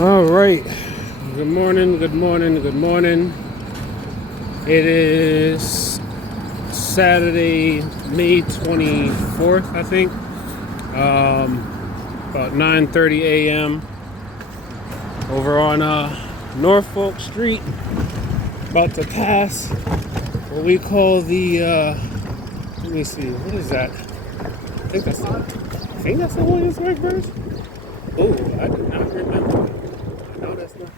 All right. Good morning. Good morning. Good morning. It is Saturday, May 24th, I think. About 9:30 a.m. over on Norfolk Street. About to pass what we call the. Let me see. What is that? I think that's the Williamsburg Bridge. Oh, I do not remember. No, that's not.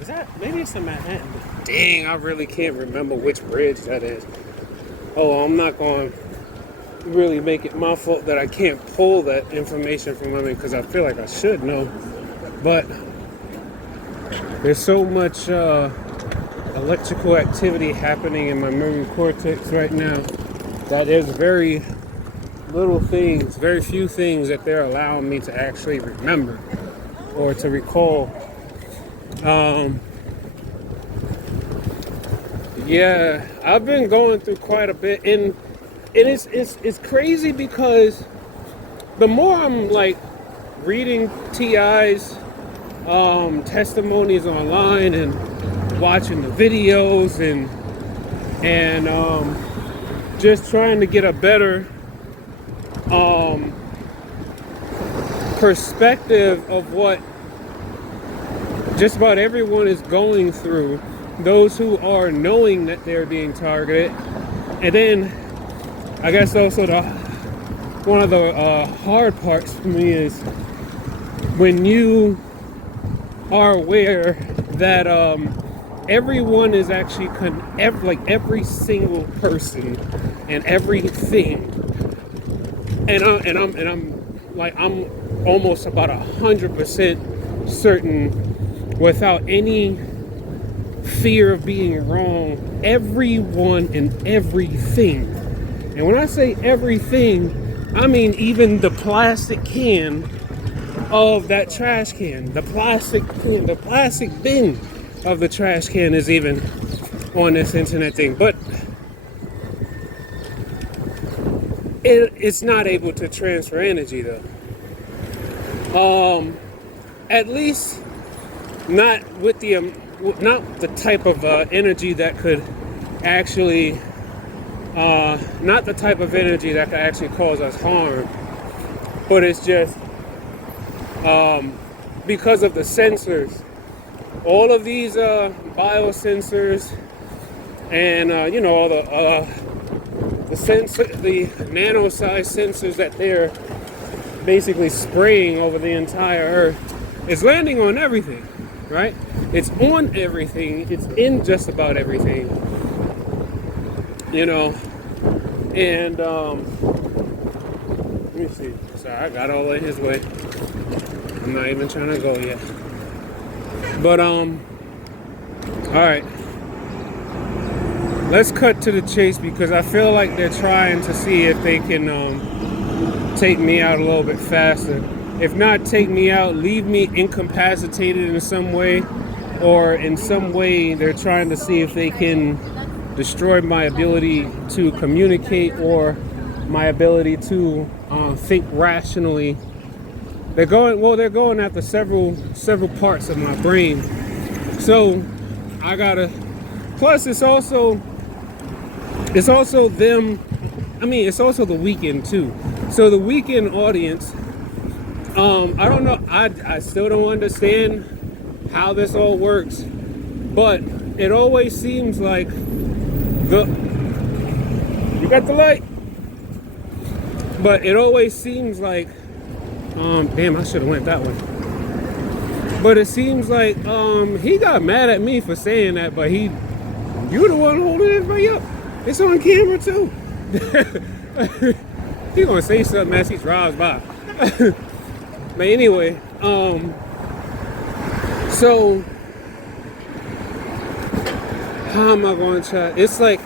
Is that? Maybe it's in Manhattan. Dang, I really can't remember which bridge that is. Oh, I'm not going to really make it my fault that I can't pull that information from memory because I feel like I should know. But there's so much electrical activity happening in my memory cortex right now that there's very little things, very few things that they're allowing me to actually remember or to recall. Yeah, I've been going through quite a bit, and it's crazy because the more I'm like reading TI's testimonies online and watching the videos and just trying to get a better perspective of what just about everyone is going through, those who are knowing that they're being targeted. And then I guess also one of the hard parts for me is when you are aware that everyone is actually every single person and everything, and I'm almost about 100% certain, without any fear of being wrong, everyone and everything. And when I say everything, I mean even the plastic can of that trash can, the plastic bin of the trash can is even on this internet thing. But it's not able to transfer energy though. At least not with not the type of energy that could actually, not the type of energy that could actually cause us harm, but it's just because of the sensors. All of these biosensors and all the nano-sized sensors that they're basically spraying over the entire earth is landing on everything, right? It's on everything. It's in just about everything, and let me see. Sorry, I got all in his way. I'm not even trying to go yet. But all right. Let's cut to the chase because I feel like they're trying to see if they can take me out a little bit faster. If not take me out, leave me incapacitated in some way, or in some way they're trying to see if they can destroy my ability to communicate or my ability to think rationally. They're going after several parts of my brain. So I gotta, plus it's also them. I mean, it's also the weekend too. So the weekend audience, I don't know. I still don't understand how this all works, but it always seems like you got the light, but it always seems like, damn, I should have went that way. But it seems like he got mad at me for saying that, but you the one holding everybody up. It's on camera too. He gonna say something as he drives by. But anyway, so how am I going to try? It's like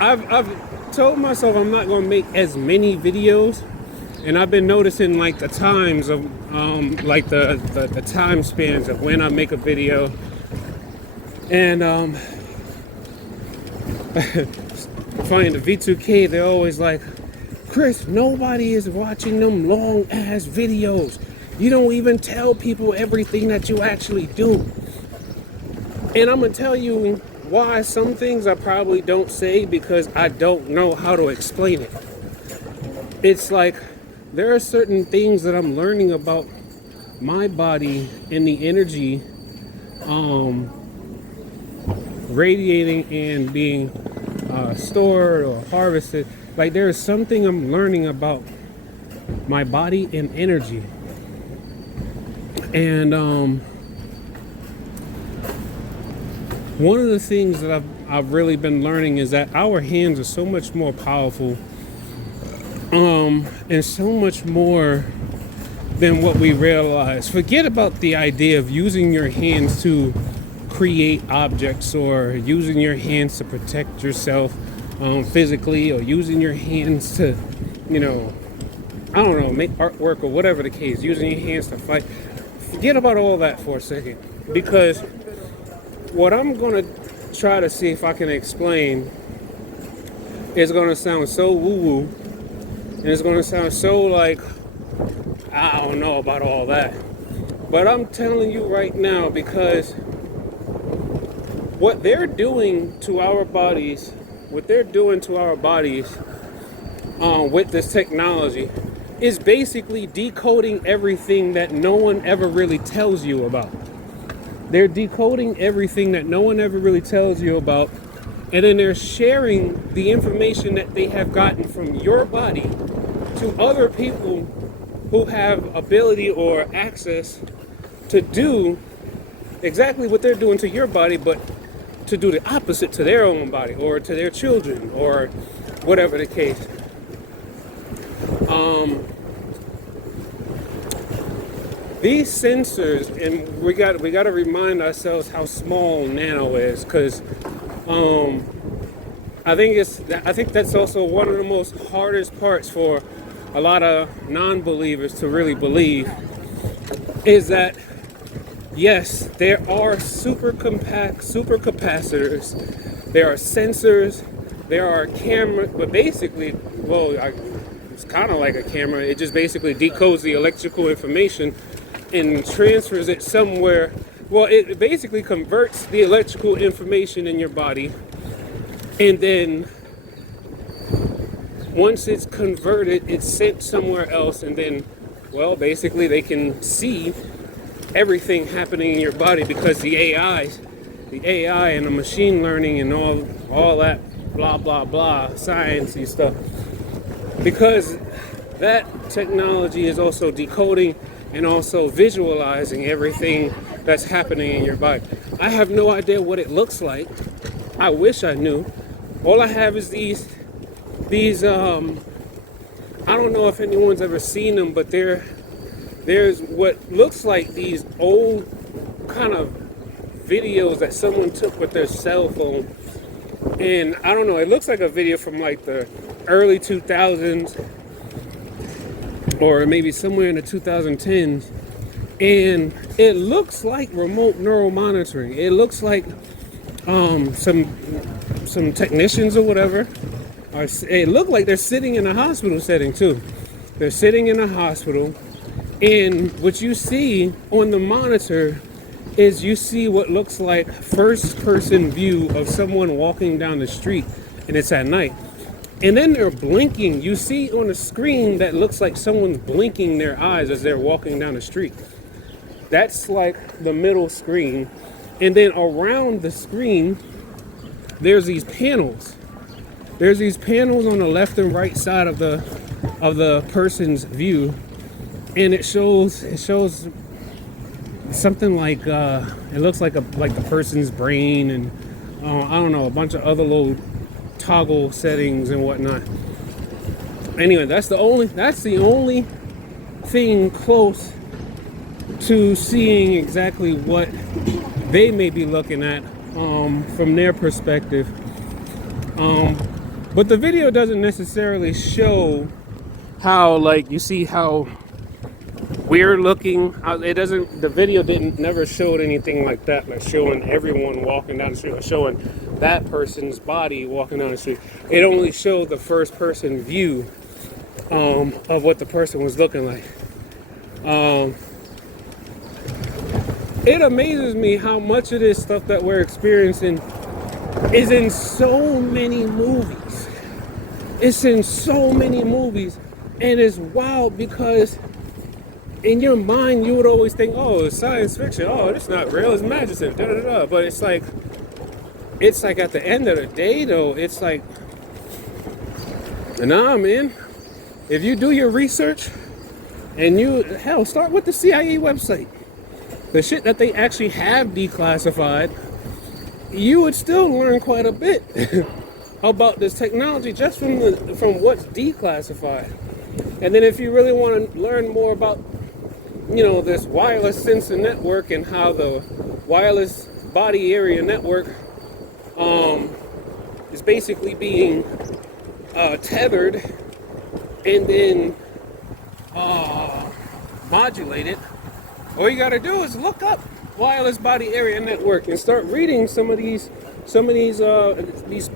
I've told myself I'm not gonna make as many videos, and I've been noticing like the times of like the time spans of when I make a video, and funny, the V2K, they're always like, Chris, nobody is watching them long ass videos. You don't even tell people everything that you actually do. And I'm gonna tell you why some things I probably don't say, because I don't know how to explain it. It's like there are certain things that I'm learning about my body and the energy radiating and being stored or harvested. Like there is something I'm learning about my body and energy. And one of the things that I've really been learning is that our hands are so much more powerful, and so much more than what we realize. Forget about the idea of using your hands to create objects, or using your hands to protect yourself physically, or using your hands to, I don't know, make artwork or whatever the case, using your hands to fight. Forget about all that for a second, because what I'm going to try to see if I can explain is going to sound so woo-woo, and it's going to sound so like, I don't know about all that. But I'm telling you right now, because what they're doing to our bodies, with this technology, is basically decoding everything that no one ever really tells you about. They're decoding everything that no one ever really tells you about, and then they're sharing the information that they have gotten from your body to other people who have ability or access to do exactly what they're doing to your body, but to do the opposite to their own body, or to their children, or whatever the case. These sensors, and we got to remind ourselves how small nano is, because I think that's also one of the most hardest parts for a lot of non-believers to really believe, is that yes, there are super capacitors, there are sensors, there are cameras, but basically, it's kind of like a camera. It just basically decodes the electrical information and transfers it somewhere. Well, it basically converts the electrical information in your body, and then once it's converted, it's sent somewhere else, and then, well, basically they can see everything happening in your body, because the AI and the machine learning and all that blah blah blah sciencey stuff, because that technology is also decoding and also visualizing everything that's happening in your body. I have no idea what it looks like. I wish I knew. All I have is these I don't know if anyone's ever seen them, but there's what looks like these old kind of videos that someone took with their cell phone. And I don't know, it looks like a video from like the early 2000s, or maybe somewhere in the 2010s. And it looks like remote neural monitoring. It looks like some technicians or whatever. It looked like they're sitting in a hospital setting too. They're sitting in a hospital, and what you see on the monitor is you see what looks like first-person view of someone walking down the street, and it's at night. And then they're blinking. You see on the screen that looks like someone's blinking their eyes as they're walking down the street. That's like the middle screen. And then around the screen, there's these panels. There's these panels on the left and right side of the person's view, and it shows something like it looks like the person's brain, and I don't know, a bunch of other little toggle settings and whatnot. Anyway, that's the only thing close to seeing exactly what they may be looking at from their perspective. But the video doesn't necessarily show how, like, you see how we're looking. It doesn't. The video never showed anything like that, like showing everyone walking down the street or showing that person's body walking down the street. It only showed the first person view of what the person was looking like. it amazes me how much of this stuff that we're experiencing is in so many movies. It's in so many movies, and it's wild because in your mind you would always think, oh, it's science fiction, oh, it's not real, it's magic, da da da. But it's like at the end of the day though, it's like, nah, man, if you do your research and start with the CIA website, the shit that they actually have declassified, you would still learn quite a bit about this technology just from what's declassified. And then if you really want to learn more about, this wireless sensor network and how the wireless body area network is basically being tethered and then modulated, all you got to do is look up wireless body area network and start reading some of these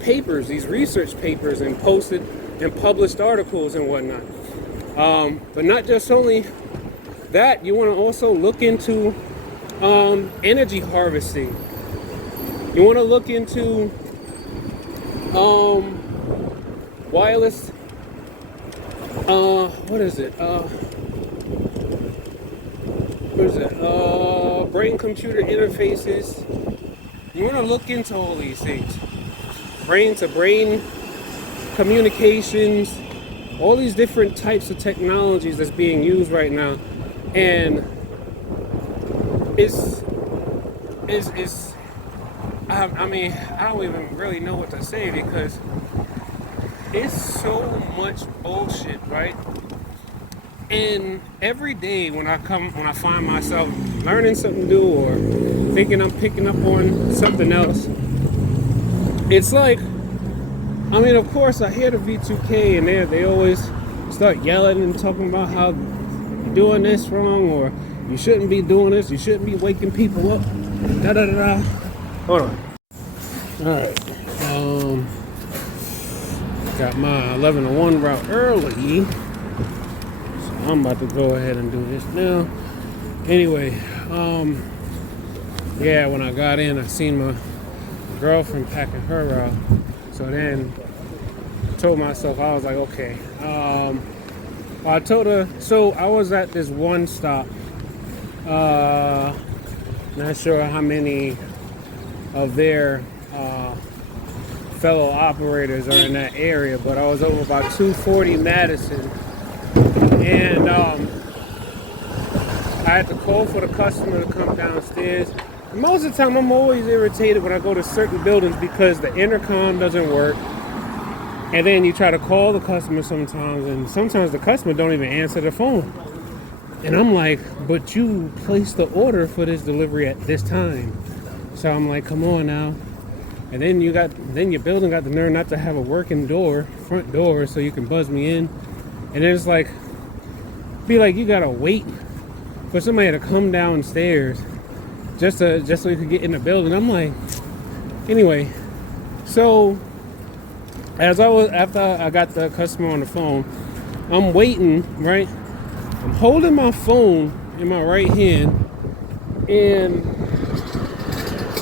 papers, these research papers, and posted and published articles and whatnot. But not just only that, you want to also look into energy harvesting. You want to look into wireless, brain-computer interfaces. You want to look into all these things. Brain-to-brain communications, all these different types of technologies that's being used right now. And I don't even really know what to say because it's so much bullshit, right? And every day when I find myself learning something new or thinking I'm picking up on something else, it's like, of course I hear the V2K and they always start yelling and talking about how you're doing this wrong, or you shouldn't be doing this, you shouldn't be waking people up, da da da da. Hold on. Alright. Got my 11 to 1 route early. I'm about to go ahead and do this now. Anyway, when I got in, I seen my girlfriend packing her route. So then I told myself, I was like, okay. I told her, so I was at this one stop. Not sure how many of their fellow operators are in that area, but I was over about 240 Madison. And I had to call for the customer to come downstairs. Most of the time, I'm always irritated when I go to certain buildings because the intercom doesn't work. And then you try to call the customer sometimes, and sometimes the customer don't even answer the phone. And I'm like, but you placed the order for this delivery at this time. So I'm like, come on now. And then your building got the nerve not to have a working front door, so you can buzz me in. And then it's like, you gotta wait for somebody to come downstairs just so you could get in the building. I'm like, anyway, so after I got the customer on the phone, I'm waiting, right? I'm holding my phone in my right hand, and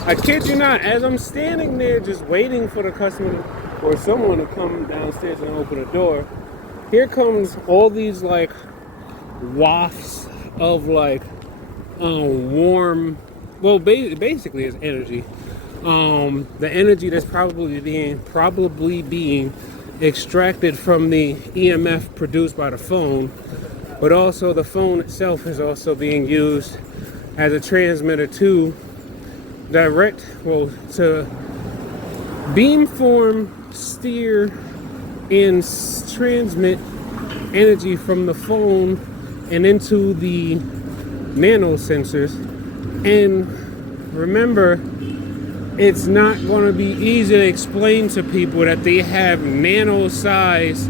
I kid you not, as I'm standing there just waiting for the customer or someone to come downstairs and open the door, here comes all these wafts of warm, well, basically it's energy. The energy that's probably being extracted from the EMF produced by the phone, but also the phone itself is also being used as a transmitter to beamform, steer, and transmit energy from the phone and into the nano sensors. And remember, it's not going to be easy to explain to people that they have nano-sized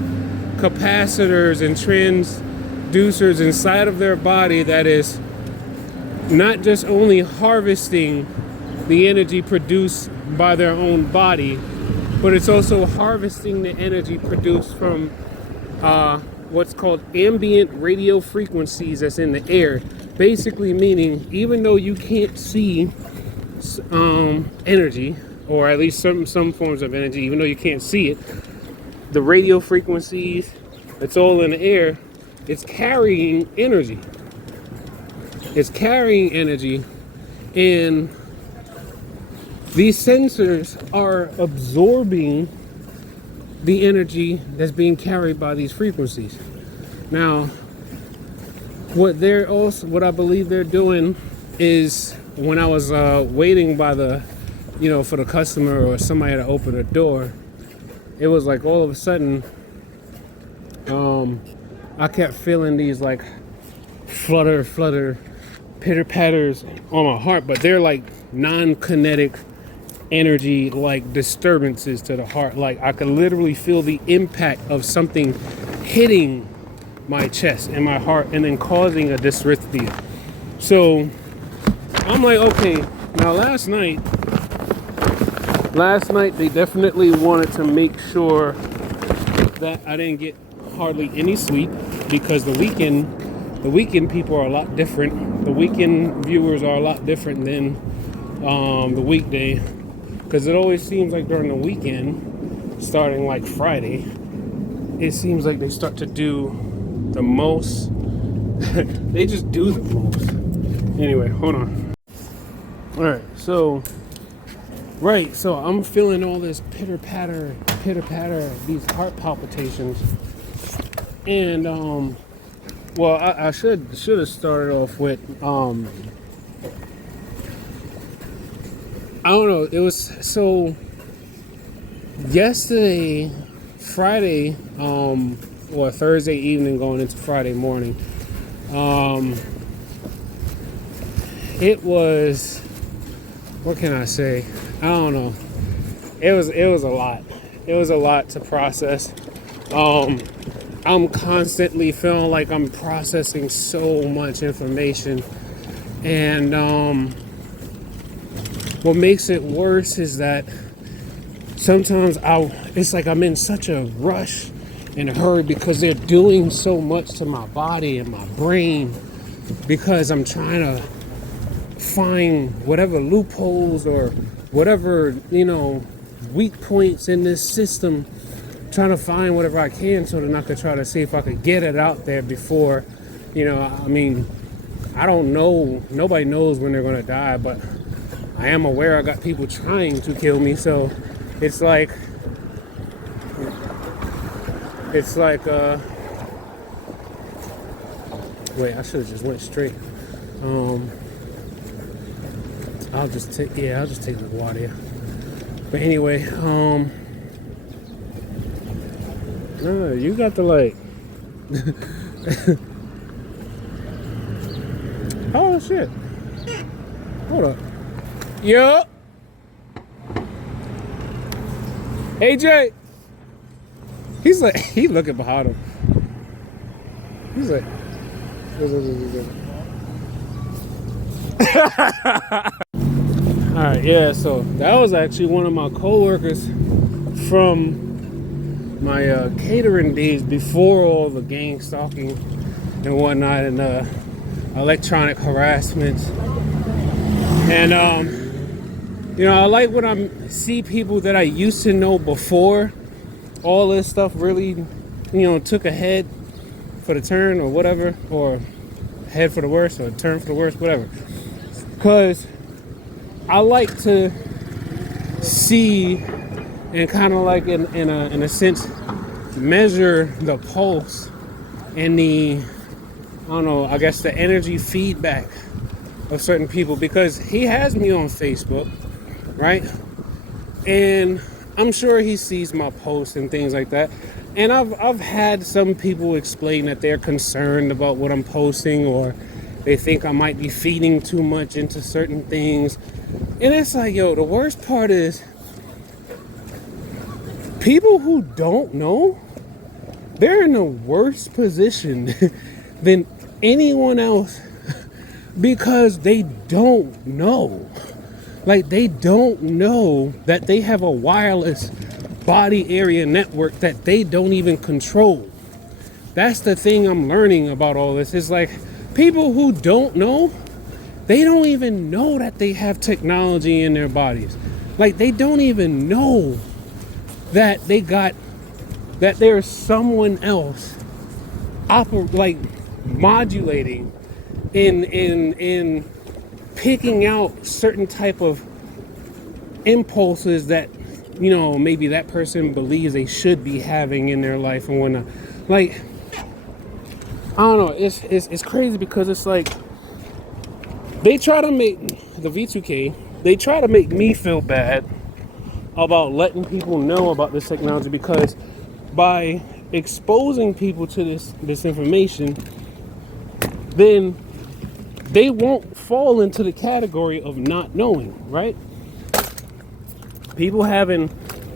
capacitors and transducers inside of their body that is not just only harvesting the energy produced by their own body, but it's also harvesting the energy produced from what's called ambient radio frequencies that's in the air. Basically meaning, even though you can't see energy, or at least some forms of energy, even though you can't see it, the radio frequencies, it's all in the air, it's carrying energy. It's carrying energy, and these sensors are absorbing the energy that's being carried by these frequencies. Now, what I believe they're doing is, when I was waiting by the, for the customer or somebody to open the door, it was like all of a sudden, I kept feeling these like flutter, pitter patters on my heart, but they're like non-kinetic energy, like disturbances to the heart. Like I could literally feel the impact of something hitting my chest and my heart and then causing a dysrhythmia. So I'm like, okay, now last night they definitely wanted to make sure that I didn't get hardly any sleep, because the weekend people are a lot different. The weekend viewers are a lot different than the weekday, because it always seems like during the weekend, starting like Friday, it seems like they start to do the most. They just do the most. Anyway, hold on. All right, so I'm feeling all this pitter patter, these heart palpitations, and well, I should have started off with I don't know. It was so yesterday, Friday, or Thursday evening going into Friday morning. It was, what can I say? I don't know. It was a lot. It was a lot to process. I'm constantly feeling like I'm processing so much information, and what makes it worse is that sometimes it's like I'm in such a rush and a hurry, because they're doing so much to my body and my brain, because I'm trying to find whatever loopholes or whatever, weak points in this system, trying to find whatever I can so that I could try to see if I could get it out there before, I don't know, nobody knows when they're going to die, but I am aware I got people trying to kill me. So it's like wait, I should have just went straight. I'll just take the water. But anyway, no, you got the light. Oh shit. Hold up. Yo. AJ. He's looking behind him. He's like, all right, yeah, so that was actually one of my coworkers from my catering days before all the gang stalking and whatnot, and electronic harassment. And I like when I see people that I used to know before all this stuff really, took a head for the turn or whatever, or head for the worse or turn for the worse, whatever. Because I like to see and kind of like in a sense measure the pulse and the, I don't know, I guess the energy feedback of certain people, because he has me on Facebook, right? And I'm sure he sees my posts and things like that. And I've had some people explain that they're concerned about what I'm posting, or they think I might be feeding too much into certain things. And it's like, yo, the worst part is people who don't know, they're in a worse position than anyone else, because they don't know. Like, they don't know that they have a wireless body area network that they don't even control. That's the thing I'm learning about all this. Is like, People who don't know, they don't even know that they have technology in their bodies. Like, they don't even know that that there's someone else modulating in picking out certain type of impulses that, maybe that person believes they should be having in their life and whatnot. Like, I don't know, it's crazy because it's like they try to make the V2K, they try to make me feel bad about letting people know about this technology, because by exposing people to this information, then they won't fall into the category of not knowing, right? People having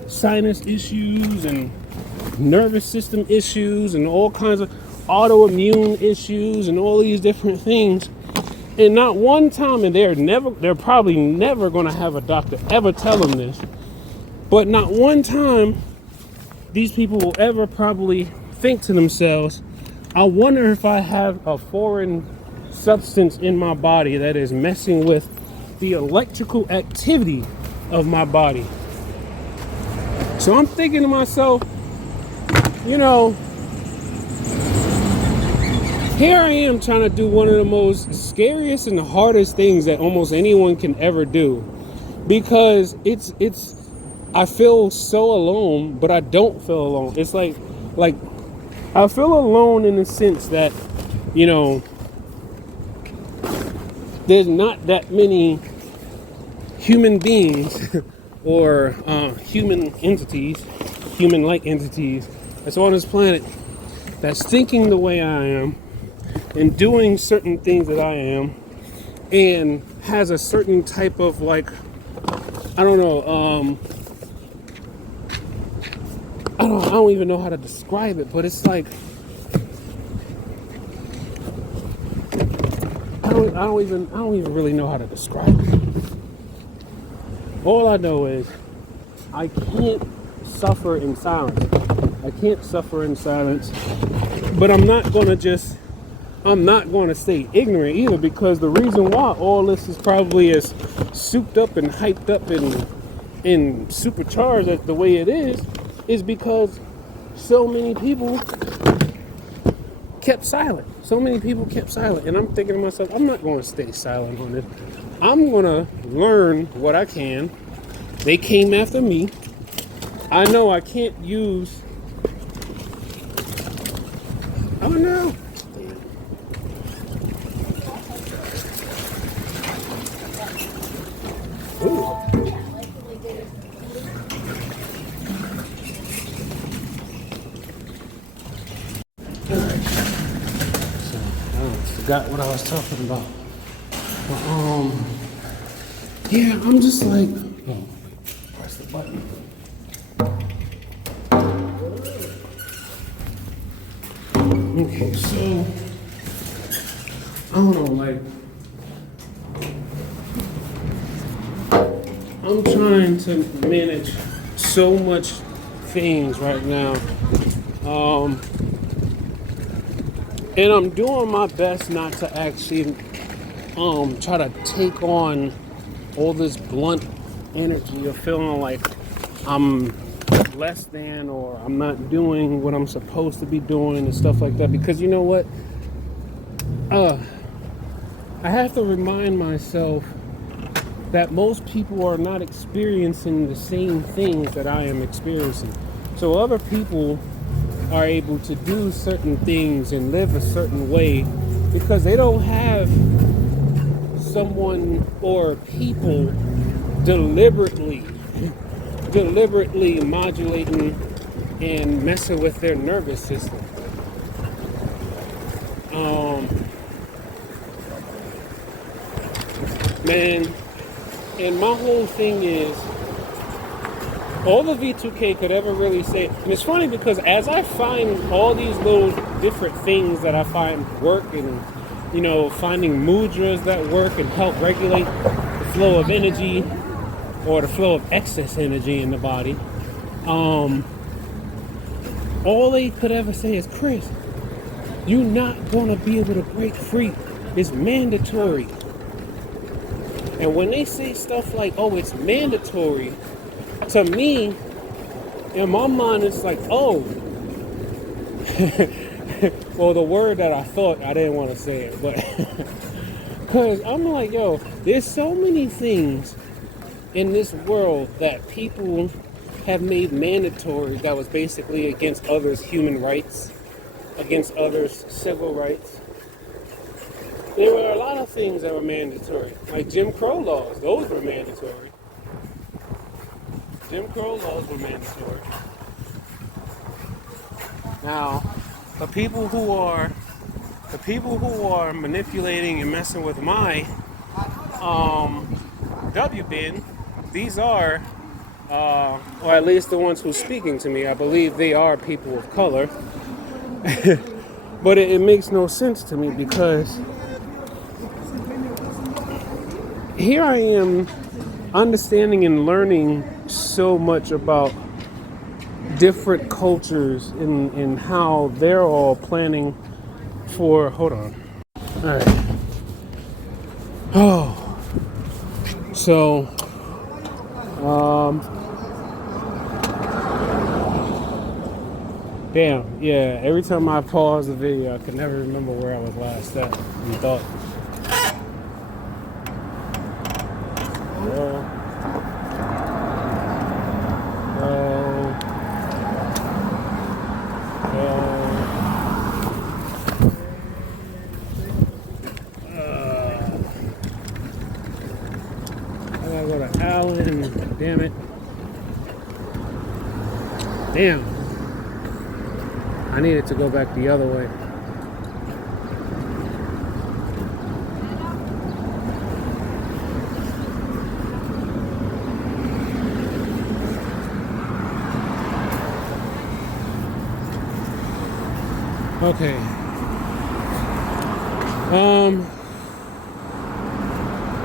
sinus issues and nervous system issues and all kinds of autoimmune issues and all these different things, and not one time, and they're probably never going to have a doctor ever tell them this, but not one time these people will ever probably think to themselves, I wonder if I have a foreign substance in my body that is messing with the electrical activity of my body. So I'm thinking to myself, here I am trying to do one of the most scariest and the hardest things that almost anyone can ever do, because I feel so alone, but I don't feel alone. It's like I feel alone in the sense that, there's not that many human beings or human entities, human-like entities that's on this planet that's thinking the way I am and doing certain things that I am, and has a certain type of, like, I don't know, I don't even know how to describe it, but it's like I don't even really know how to describe it. All I know is I can't suffer in silence. I can't suffer in silence, but I'm not going to stay ignorant either, because the reason why all this is probably as souped up and hyped up and supercharged as the way it is because so many people kept silent. So many people kept silent. And I'm thinking to myself, I'm not going to stay silent on this. I'm going to learn what I can. They came after me. I know I can't use... Oh, no. Ooh. Forgot what I was talking about. But, yeah, I'm just like, oh, press the button. Okay, so I don't know, like, I'm trying to manage so much things right now. And I'm doing my best not to actually try to take on all this blunt energy of feeling like I'm less than, or I'm not doing what I'm supposed to be doing and stuff like that. Because you know what? I have to remind myself that most people are not experiencing the same things that I am experiencing. So other people are able to do certain things and live a certain way because they don't have someone or people deliberately modulating and messing with their nervous system. Man, and my whole thing is, all the V2K could ever really say, and it's funny because as I find all these little different things that I find work, and finding mudras that work and help regulate the flow of energy or the flow of excess energy in the body, all they could ever say is, Chris, you're not going to be able to break free It's mandatory. And when they say stuff like, oh, it's mandatory, to me, in my mind, it's like, oh, well, the word that I thought, I didn't want to say it, but because I'm like, yo, there's so many things in this world that people have made mandatory that was basically against others' human rights, against others' civil rights. There were a lot of things that were mandatory, like Jim Crow laws. Those were mandatory. Jim Crow laws were mandatory. Now, the people who are manipulating and messing with my WBIN, these are, or at least the ones who's speaking to me, I believe they are people of color. But it makes no sense to me because here I am understanding and learning so much about different cultures and how they're all planning for, hold on. All right. Oh, so, damn, yeah, every time I pause the video, I can never remember where I was last at and thought. I gotta go to Allen, damn it. Damn. I needed to go back the other way. Okay.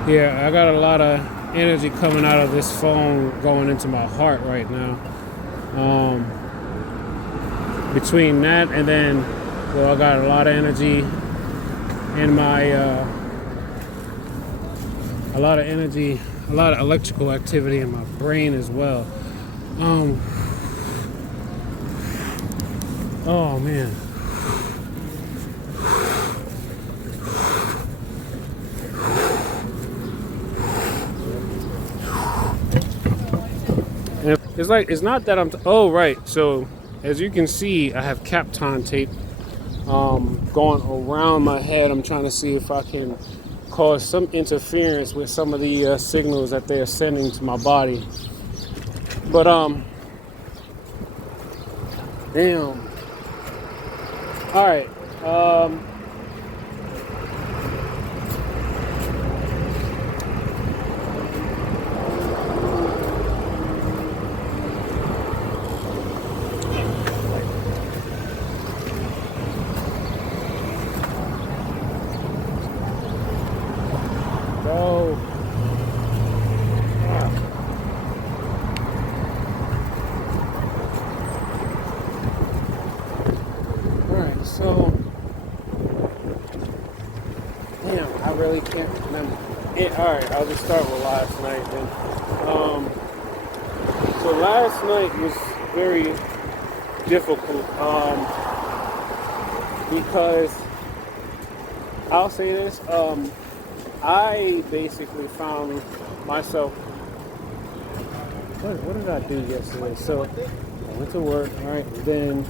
Yeah, I got a lot of energy coming out of this phone going into my heart right now. Between that and then, well, I got a lot of energy in my, a lot of electrical activity in my brain as well. Oh man. It's like, it's not that oh, right. So, as you can see, I have Kapton tape going around my head. I'm trying to see if I can cause some interference with some of the signals that they're sending to my body. But, damn. All right. So, damn, I really can't remember. Alright, I'll just start with last night then. So last night was very difficult because, I'll say this, I basically found myself, what did I do yesterday? So, I went to work, alright, then,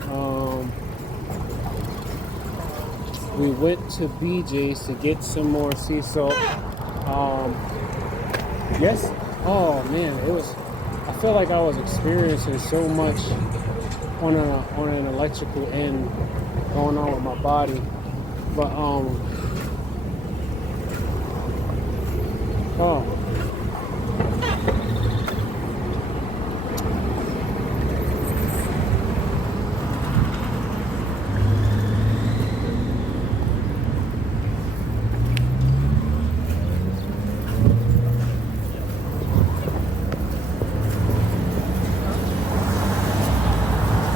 we went to BJ's to get some more sea salt. Yes. Oh man, it was. I feel like I was experiencing so much on an electrical end going on with my body, but oh.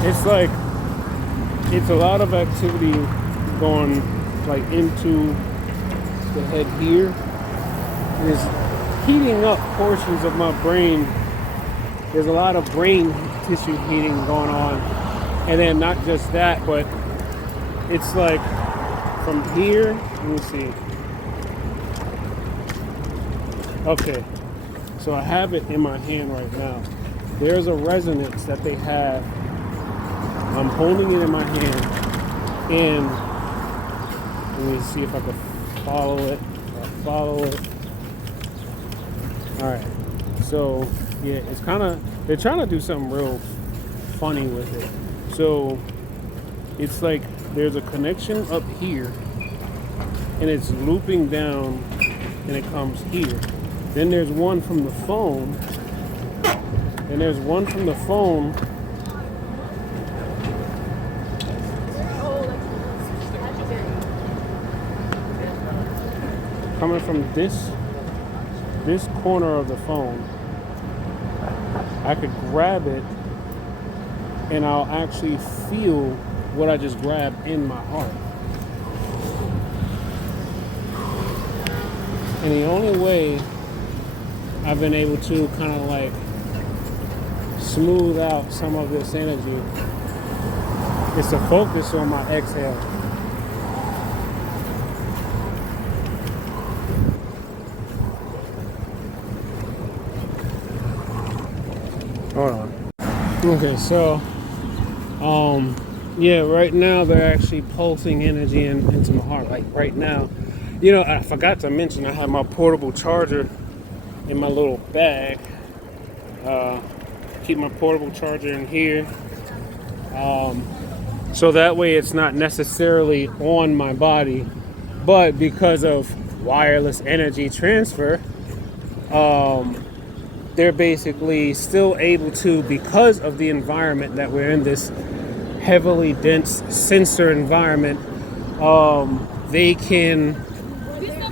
It's like, it's a lot of activity going like into the head here is heating up portions of my brain. There's a lot of brain tissue heating going on. And then not just that, but it's like from here, let me see. Okay, so I have it in my hand right now. There's a resonance that they have. I'm holding it in my hand, and let me see if I can follow it. I'll follow it. All right. So yeah, it's kind of, they're trying to do something real funny with it. So it's like there's a connection up here, and it's looping down, and it comes here. Then there's one from the phone, and there's one from the phone coming from this corner of the phone. I could grab it, and I'll actually feel what I just grabbed in my heart. And the only way I've been able to kind of like smooth out some of this energy is to focus on my exhale. Hold on. Okay, so yeah, right now they're actually pulsing energy into my heart. Like right now, you know, I forgot to mention I have my portable charger in my little bag. Keep my portable charger in here, so that way it's not necessarily on my body, but because of wireless energy transfer, they're basically still able to, because of the environment that we're in, this heavily dense sensor environment, they can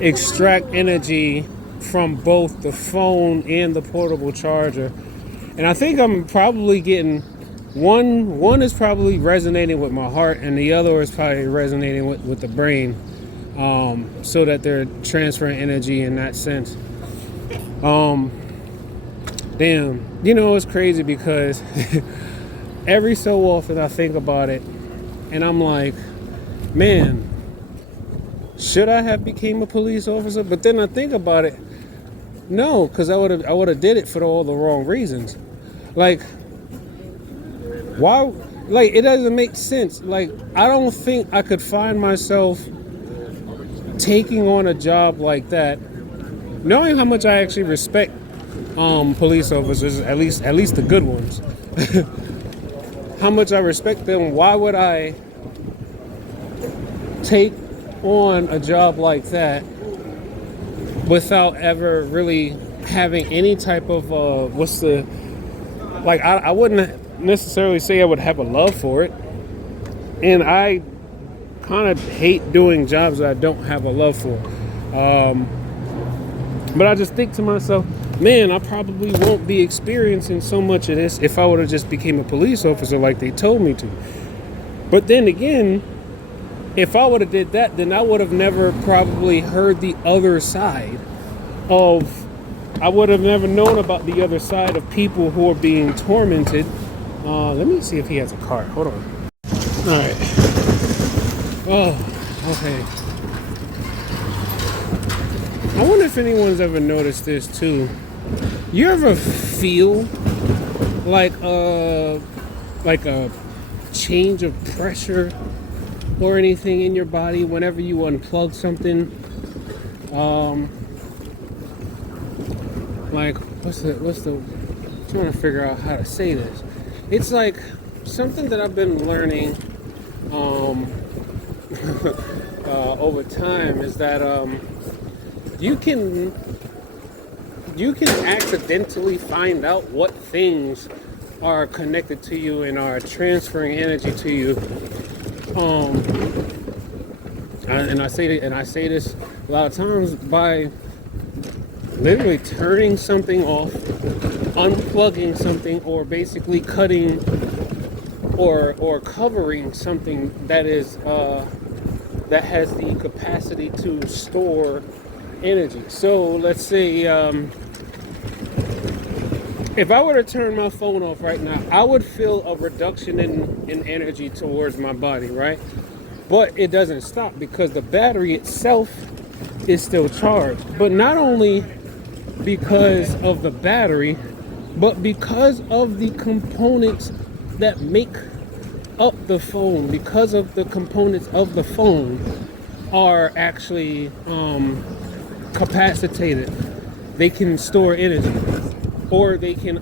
extract energy from both the phone and the portable charger. And I think I'm probably getting one is probably resonating with my heart, and the other is probably resonating with the brain, so that they're transferring energy in that sense. Damn, you know, it's crazy because every so often I think about it, and I'm like, man, should I have became a police officer? But then I think about it, no, because I would have did it for all the wrong reasons. Like, why? Like, it doesn't make sense. Like, I don't think I could find myself taking on a job like that, knowing how much I actually respect police officers, at least the good ones. How much I respect them. Why would I take on a job like that without ever really having any type of I wouldn't necessarily say I would have a love for it, and I kind of hate doing jobs that I don't have a love for, but I just think to myself, man, I probably won't be experiencing so much of this if I would have just became a police officer like they told me to. But then again, if I would have did that, then I would have never probably heard the other side of, I would have never known about the other side of people who are being tormented. Let me see if he has a card. Hold on. All right. Oh, okay. I wonder if anyone's ever noticed this too. You ever feel like a change of pressure or anything in your body whenever you unplug something? Like what's the I'm trying to figure out how to say this. It's like something that I've been learning over time is that you can accidentally find out what things are connected to you and are transferring energy to you. And I say this a lot of times by literally turning something off, unplugging something, or basically cutting or covering something that is that has the capacity to store energy. So let's say if I were to turn my phone off right now, I would feel a reduction in energy towards my body, right? But it doesn't stop because the battery itself is still charged. But not only because of the battery, but because of the components that make up the phone, because of the components of the phone are actually capacitated. They can store energy, or they can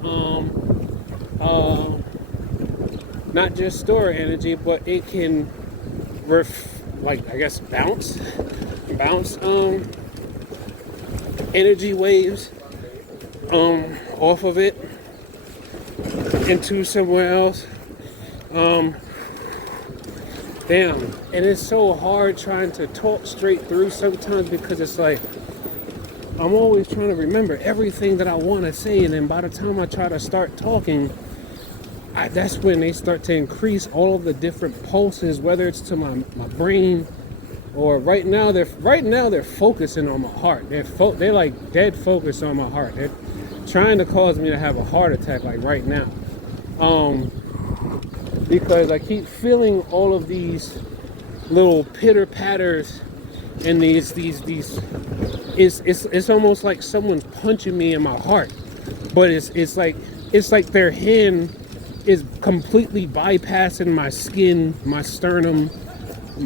not just store energy, but it can bounce energy waves off of it into somewhere else. Damn, and it's so hard trying to talk straight through sometimes because it's like I'm always trying to remember everything that I want to say, and then by the time I try to start talking, that's when they start to increase all of the different pulses, whether it's to my brain, or right now they're focusing on my heart. They're like dead focused on my heart. They're trying to cause me to have a heart attack like right now, because I keep feeling all of these little pitter patters and these it's almost like someone's punching me in my heart, but it's like their hand is completely bypassing my skin, my sternum,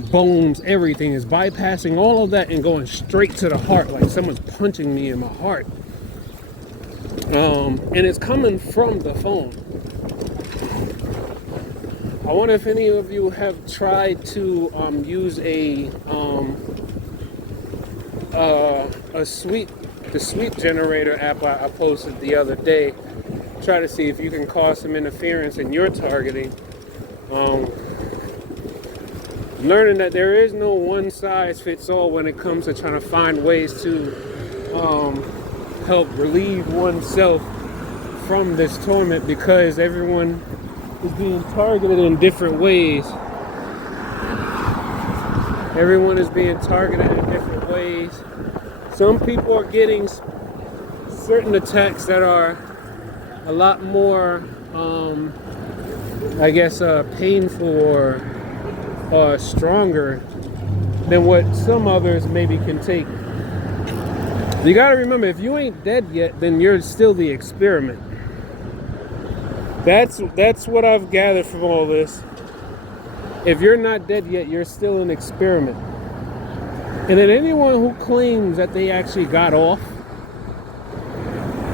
bones, everything is bypassing all of that and going straight to the heart, like someone's punching me in my heart. And it's coming from the phone. I wonder if any of you have tried to use the sweep generator app I posted the other day. Try to see if you can cause some interference in your targeting. Learning that there is no one size fits all when it comes to trying to find ways to help relieve oneself from this torment, because everyone is being targeted in different ways. Everyone is being targeted in different ways. Some people are getting certain attacks that are a lot more, painful or stronger than what some others maybe can take. You gotta remember, if you ain't dead yet, then you're still the experiment. That's what I've gathered from all this. If you're not dead yet, you're still an experiment. And then anyone who claims that they actually got off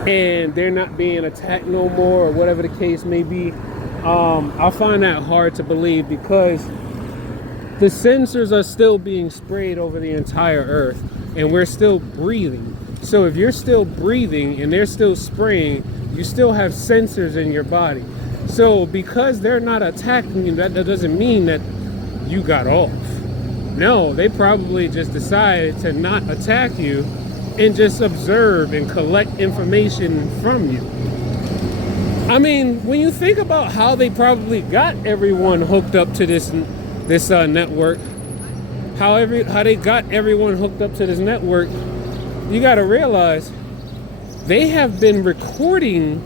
and they're not being attacked no more, or whatever the case may be, I find that hard to believe, because the sensors are still being sprayed over the entire earth and we're still breathing. So if you're still breathing and they're still spraying, you still have sensors in your body. So because they're not attacking you, that doesn't mean that you got off. No, they probably just decided to not attack you and just observe and collect information from you. I mean, when you think about how they probably got everyone hooked up to this network, how they got everyone hooked up to this network, you got to realize they have been recording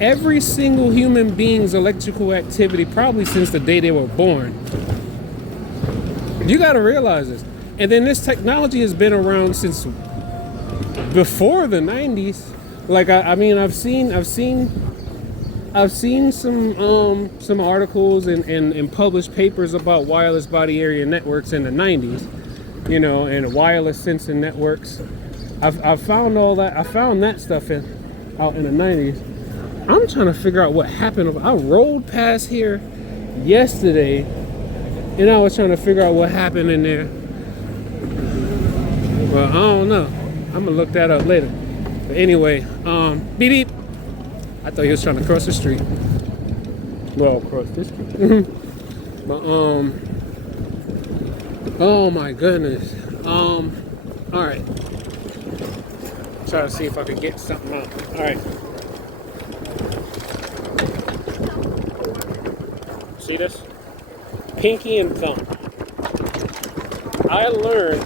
every single human being's electrical activity probably since the day they were born. You got to realize this. And then this technology has been around since before the 90s. Like I've seen some articles and published papers about wireless body area networks in the 90s, and wireless sensing networks. I found all that. I found that stuff out in the 90s. I'm trying to figure out what happened. I rolled past here yesterday, and I was trying to figure out what happened in there. Well, I don't know. I'm gonna look that up later. But anyway, beep beep. I thought he was trying to cross the street. Well, cross this street. But oh my goodness. All right. Try to see if I can get something out. All right. See this? Pinky and thumb. I learned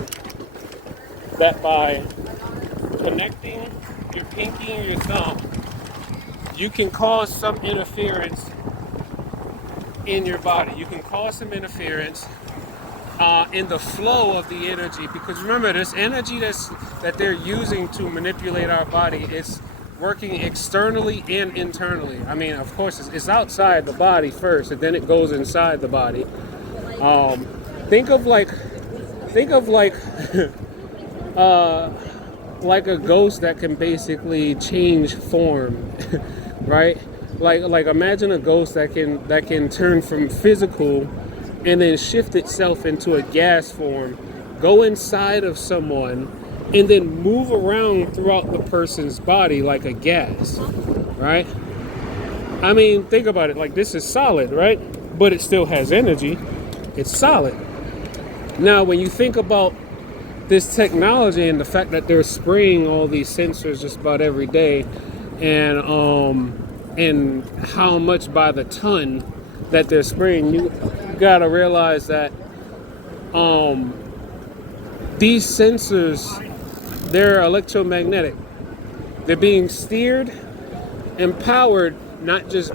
that by connecting your pinky and your thumb, you can cause some interference in your body. You can cause some interference in the flow of the energy, because remember, this energy that they're using to manipulate our body is working externally and internally. I mean, of course, it's outside the body first, and then it goes inside the body. Um, think of like like a ghost that can basically change form, right? Like imagine a ghost that can turn from physical and then shift itself into a gas form, go inside of someone, and then move around throughout the person's body like a gas, right? I mean, think about it. Like, this is solid, right? But it still has energy. It's solid. Now, when you think about this technology and the fact that they're spraying all these sensors just about every day, and how much by the ton that they're spraying, you gotta realize that these sensors, they're electromagnetic. They're being steered and powered not just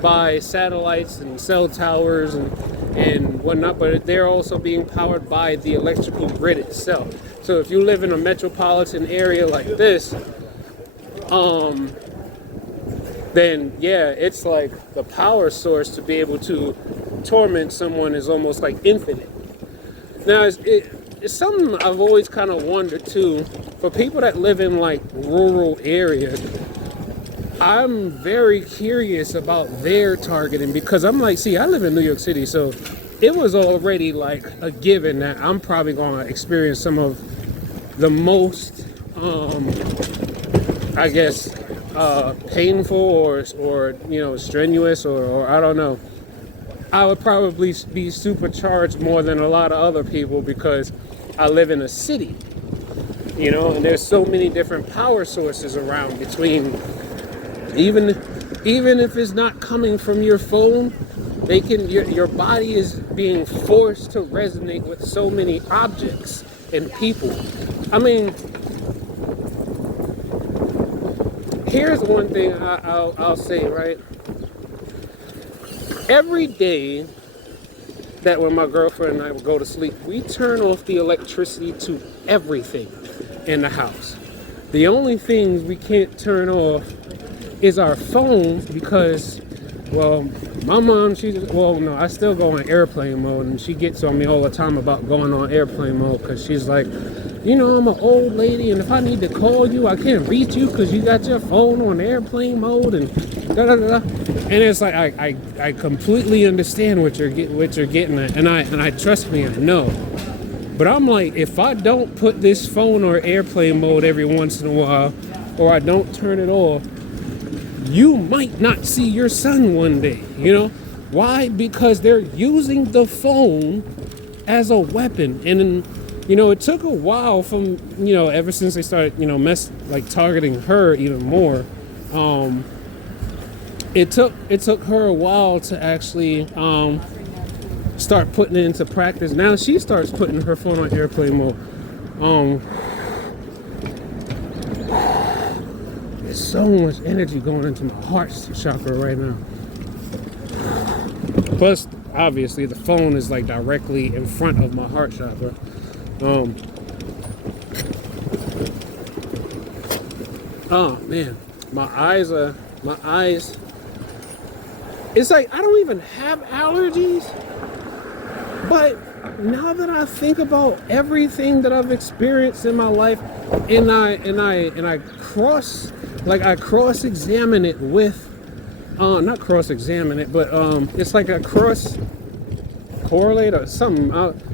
by satellites and cell towers and whatnot, but they're also being powered by the electrical grid itself. So if you live in a metropolitan area like this, then yeah, it's like the power source to be able to torment someone is almost like infinite. Now, it's something I've always kind of wondered too. For people that live in like rural areas, I'm very curious about their targeting, because I'm like, see, I live in New York City, so it was already like a given that I'm probably going to experience some of the most, I guess, painful or strenuous or I don't know. I would probably be supercharged more than a lot of other people because I live in a city, and there's so many different power sources around between. Even if it's not coming from your phone, your body is being forced to resonate with so many objects and people. I mean, here's one thing I'll say, right? Every day that when my girlfriend and I would go to sleep, we turn off the electricity to everything in the house. The only things we can't turn off is our phones, because, well, my mom, I still go on airplane mode, and she gets on me all the time about going on airplane mode, because she's like, I'm an old lady, and if I need to call you, I can't reach you because you got your phone on airplane mode, and da-da-da-da. And it's like, I completely understand what you're getting at, and I trust me, I know. But I'm like, if I don't put this phone on airplane mode every once in a while, or I don't turn it off, you might not see your son one day, Why? Because they're using the phone as a weapon. And it took a while from, ever since they started, targeting her even more. It took her a while to actually start putting it into practice. Now she starts putting her phone on airplane mode. There's so much energy going into my heart chakra right now. Plus, obviously, the phone is like directly in front of my heart chakra. Oh man, my eyes. It's like I don't even have allergies, but now that I think about everything that I've experienced in my life, and I cross-examine it with, not cross-examine it, but it's like a cross-correlate or something.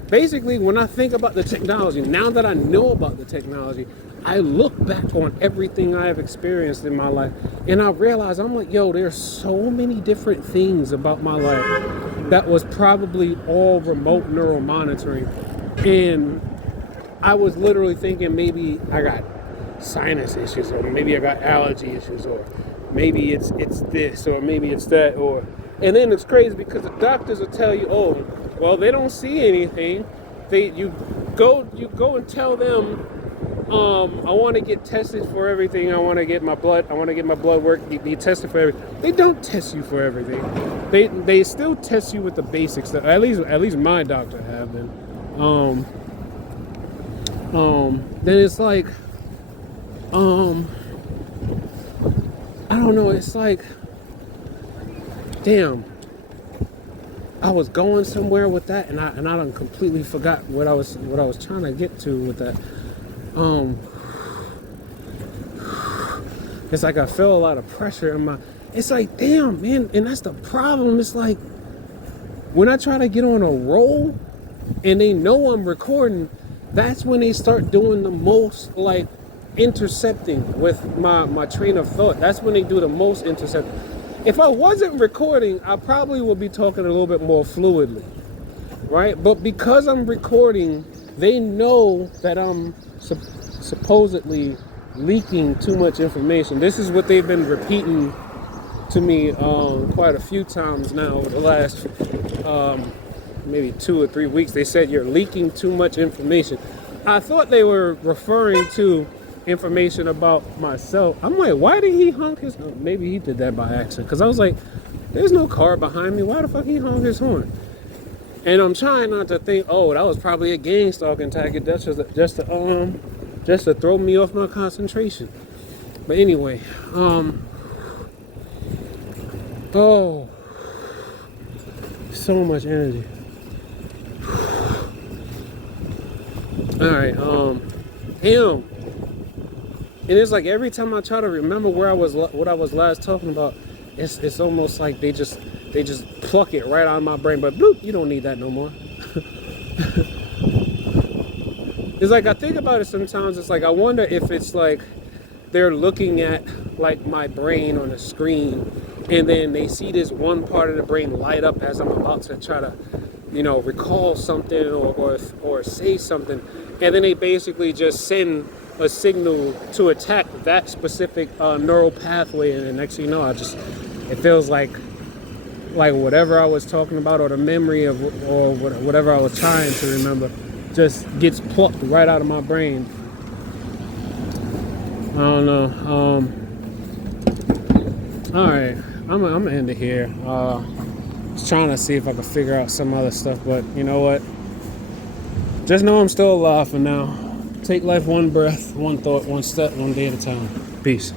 Basically, when I think about the technology, now that I know about the technology, I look back on everything I have experienced in my life, and I realize, I'm like, yo, there's so many different things about my life that was probably all remote neural monitoring. And I was literally thinking maybe I got sinus issues, or maybe I got allergy issues, or maybe it's this, or maybe it's that, and then it's crazy because the doctors will tell you, oh, well, they don't see anything, you go and tell them, I want to get tested for everything. I want to get my blood work be tested for everything. They don't test you for everything. They still test you with the basic stuff. At least my doctor have been. Then it's like, I don't know. It's like, damn. I was going somewhere with that, and I done completely forgot what I was trying to get to with that. It's like I feel a lot of pressure in my. It's like, damn, man, and that's the problem. It's like when I try to get on a roll, and they know I'm recording, that's when they start doing the most, like, intercepting with my train of thought. That's when they do the most intercepting. If I wasn't recording, I probably would be talking a little bit more fluidly, right? But because I'm recording, they know that I'm supposedly leaking too much information. This is what they've been repeating to me quite a few times now over the last maybe 2 or 3 weeks. They said you're leaking too much information. I thought they were referring to information about myself. I'm like, why did he honk his horn? Maybe he did that by accident, because I was like, there's no car behind me, why the fuck he honk his horn? And I'm trying not to think, oh, that was probably a gang stalking tactic, that's just to throw me off my concentration. But anyway, oh, so much energy. All right, damn. And it's like every time I try to remember what I was last talking about, it's almost like they just pluck it right out of my brain. But bloop, you don't need that no more. It's like I think about it sometimes. It's like I wonder if it's like they're looking at like my brain on a screen, and then they see this one part of the brain light up as I'm about to try to, recall something or say something, and then they basically just send a signal to attack that specific neural pathway, and the next thing you know, it feels like whatever I was talking about, or the memory of, or whatever I was trying to remember, just gets plucked right out of my brain. I don't know. All right, I'm gonna end it here. Just trying to see if I can figure out some other stuff, but you know what? Just know I'm still alive for now. Take life one breath, one thought, one step, one day at a time. Peace.